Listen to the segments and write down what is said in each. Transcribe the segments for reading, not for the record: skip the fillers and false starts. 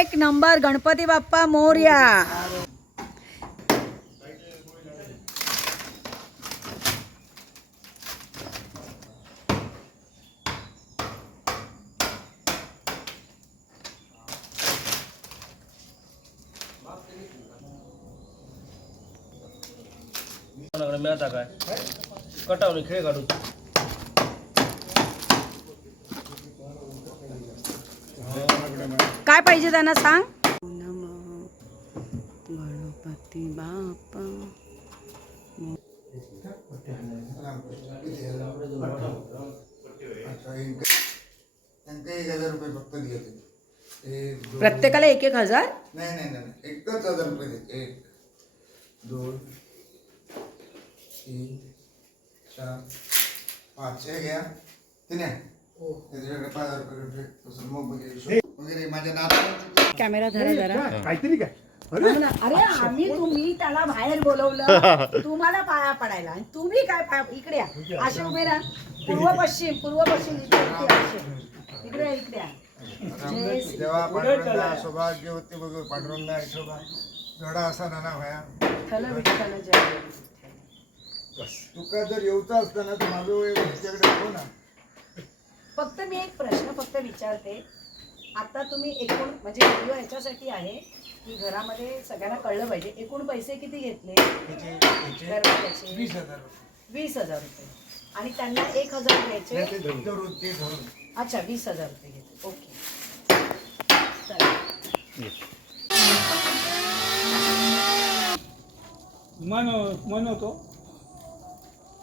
एक नंबर. गणपती बाप्पा मोरया. मिळता काय कटावले खेळ काढू. काय पाहिजे त्यांना सांग. गणपती बाप्पा प्रत्येकाला 1,000. नाही 1,000 रुपये देते. 1 2 3 4 5 हे घ्या. तिने त्याच्याकडे 5,000 रुपये तसं मग वगैरे माझ्या नात्याला कॅमेरा धरा जरा. काहीतरी काय अरे तुम्ही त्याला बाहेर बोलवलं तुम्हाला पाया पडायला आणि तुम्ही काय पाया. इकडे या. असे उभे राहा. पूर्व पश्चिम इकडे या. जेव्हा पांडुरंगा सौभाग्य होते बघ. पांडुरंगा यशोबा जोडा असा नाना व्हाया. तुका जर येऊचा असता ना तर माझं तुमच्याकडे हो ना. फक्त मी एक प्रश्न विचारते. आता तुम्ही एकूण म्हणजे व्हिडिओ ह्याच्यासाठी आहे की घरामध्ये सगळ्यांना कळलं पाहिजे. एकूण पैसे किती घेतले गणपतीचे? 20,000 रुपये. आणि त्यांना 1,000 घ्यायचे. अच्छा 20,000 रुपये घेतले. ओके मनवतो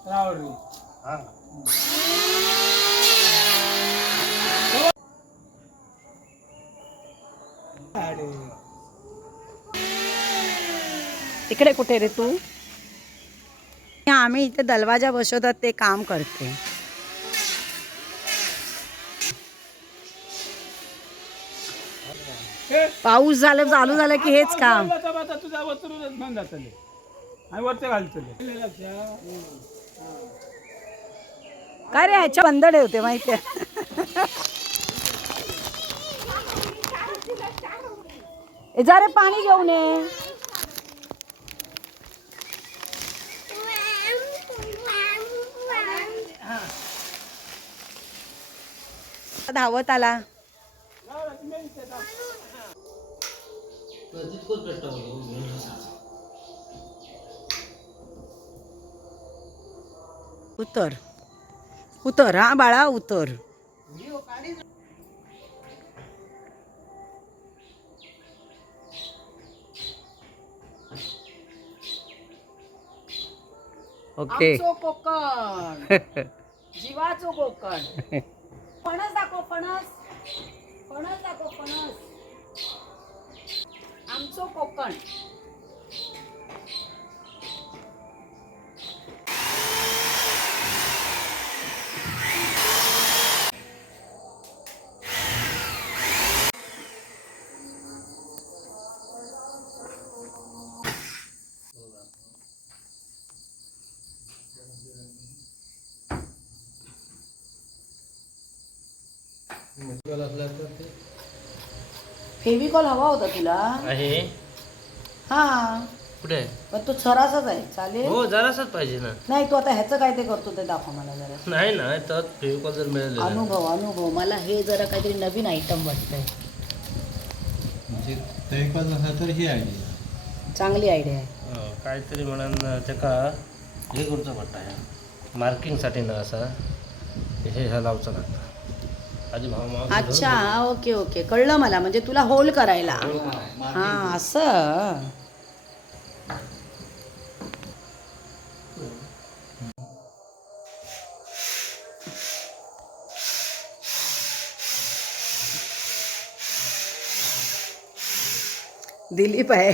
रावडी. इकडे कुठे रे तू? आम्ही इथे दरवाजा बसवतात ते काम करते. पाऊस चालू झाला की हेच काम. तुझा वरतूनच बंद जातले आणि वरती घालतले. काय रे ह्याच्या बंद ठेवते माहितीये. जा रे पाणी घेऊन ये. धावत आला. उतर हा बाळा उतर. ओके. कोकण जीवाचो कोकण. फणस दाखव. फणस दाखव. फणस आमचो कोकण. फेविकॉल हवा होता तुला? आहे हा कुठे आहे? पण तो छरासाच आहे. चालेल. हो जरासच पाहिजे ना. नाही तू आता ह्याचं काय ते करतो ते दाखव मला जरा. नाही ना तर फेविकॉल जर मिळालं. अनुभव मला हे जरा काहीतरी नवीन आयटम वाटतंय. म्हणजे फेविकॉल नसला तर ही आयडिया चांगली आयडिया आहे. काहीतरी म्हणून त्याका हे करूचा पडता ह्या मार्किंगसाठी ना असा हे ह्या लावचा लागता. अच्छा ओके कळलं मला. म्हणजे तुला होल करायला. हा असं. दिलीप आहे.